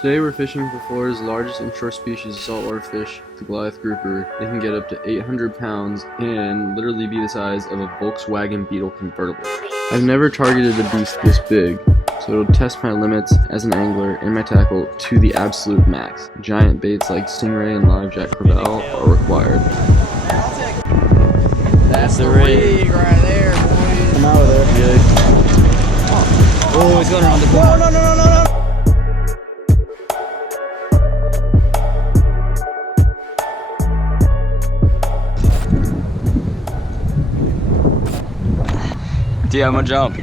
Today we're fishing for Florida's largest inshore species of saltwater fish, the goliath grouper. They can get up to 800 pounds and literally be the size of a Volkswagen Beetle convertible. I've never targeted a beast this big, so it'll test my limits as an angler and my tackle to the absolute max. Giant baits like stingray and live Jack Crevalle are required. That's the rig right there, boys. I'm out of there. Good. Oh, he's going around the corner. No. Yeah, I'm gonna jump.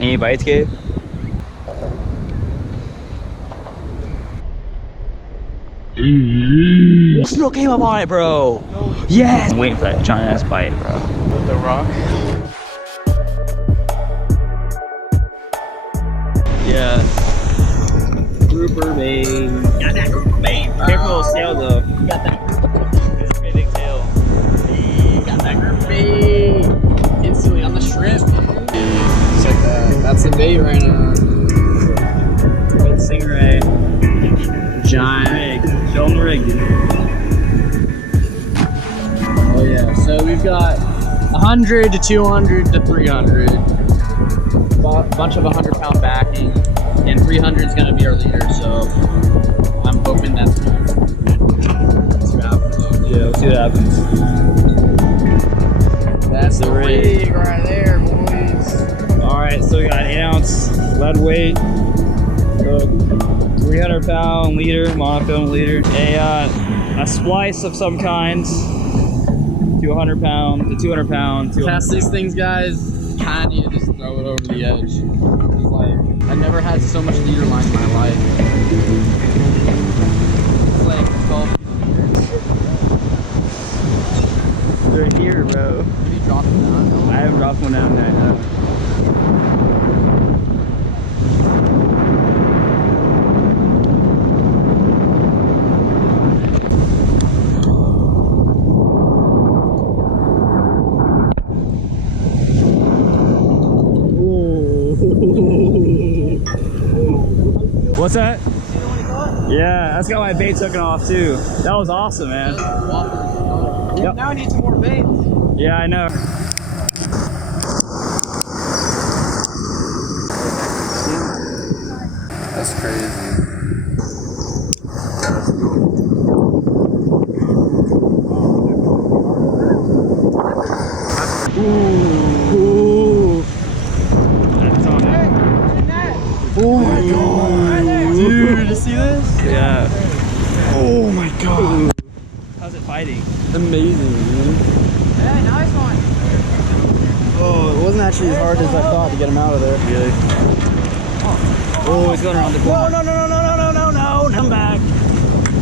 Any bites, Gabe? Snook came up on it, bro. Yes. I'm waiting for that giant ass bite, bro. With the rock. Yeah. Grouper bait. Got that grouper bait, bro. Careful of tail though. Got that. It's a pretty big tail. Got that grouper bait. Instantly on the shrimp. It's like that. That's the bait right now. Good stingray. Giant. Rig. Show him the rig. Oh yeah. So we've got 100 to 200 to 300. Bunch of 100-pound backing, and 300 is going to be our leader. So I'm hoping that's good. Let's see what happens. Yeah, we'll see what happens. That's the rig. rig right there, boys. Alright, so we got an 8-ounce lead weight, 300-pound leader, monofilament leader, a splice of some kind, 200 pound to 200 pound. Test these things, guys. Kind of need to just throw it over the edge. It's like, I've never had so much leader line in my life. It's like 12 feet. They're here, bro. Have you dropped them down? I haven't dropped one down there. No. What's that? Yeah, that's got my bait hooking off too. That was awesome, man. Yep. Now I need some more baits. Yeah, I know. That's crazy. Ooh. That's on it. Oh my god. Dude, did you see this? Yeah. Oh my god. How's it fighting? Amazing, man. Hey, nice one. Oh, it wasn't actually as hard as I thought to get him out of there. Really? Oh, he's going around the corner. No. Come back.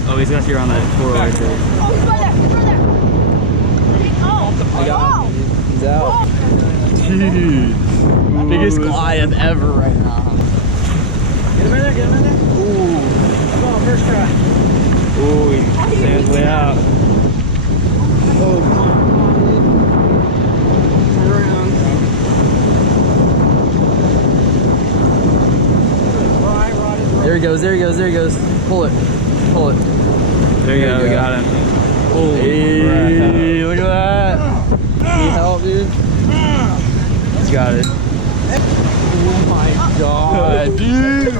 Oh, he's got you on that floor right there. Oh, he's right there. He's right there. Oh, I got him. He's out. Dude. Biggest goliath ever right now. Get him in there, Ooh. I'm going first try. Ooh, he's staying his way out. Oh, come on, dude. Turn around. There he goes. Pull it. There you go, we got him. Holy Hey, look at that. Need help, dude? He's got it. Oh my god, dude.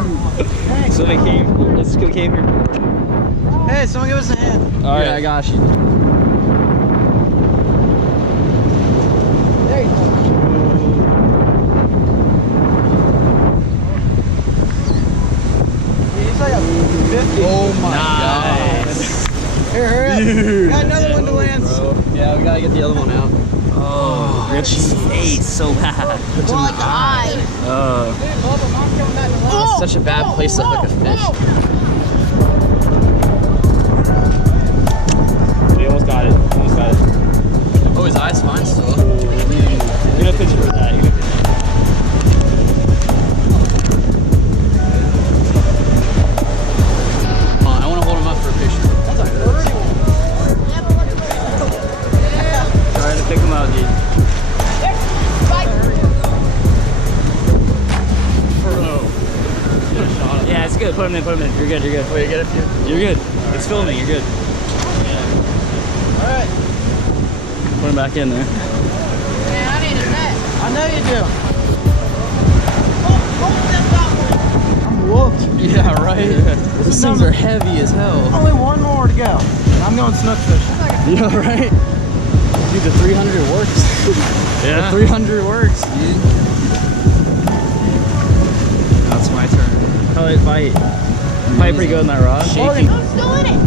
Somebody came here. Hey, someone give us a hand. All right. Yeah, I got you. There you go. He's like a 50. Oh my god. Here, hurry up. Dude. Got another one to land. Yeah, we gotta get the other one out. Oh, Richie's face so bad. oh my god. It's such a bad place to hook a fish. We almost got it. Oh, his eye's fine still. Get a picture of that. I want to hold him up for a picture. That's a birdie. Trying to pick him out, dude. Bye. good. Put him in. You're good. Wait, get a few. You're good. It's filming. You're good. All right. Put him back in there. Man, I need a net. I know you do. I'm Whooped. Yeah, right. These things are heavy as hell. Only one more to go. I'm going snook fishing. Yeah, right. Dude, the 300 works. Yeah. The 300 works, dude. That's my turn. How did it bite? Bite pretty good on that rod. Shaking. I'm still in it.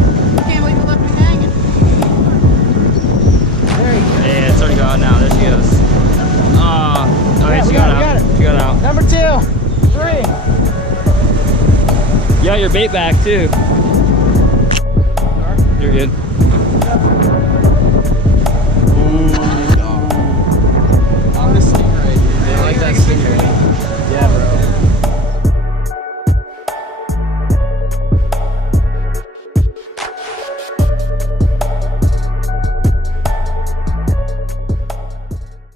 Can't believe you left me hanging. There you go. Yeah, it's already gone now. There she goes. Oh, okay, she got out. She got out. Number 2, 3. You got your bait back too. You're good.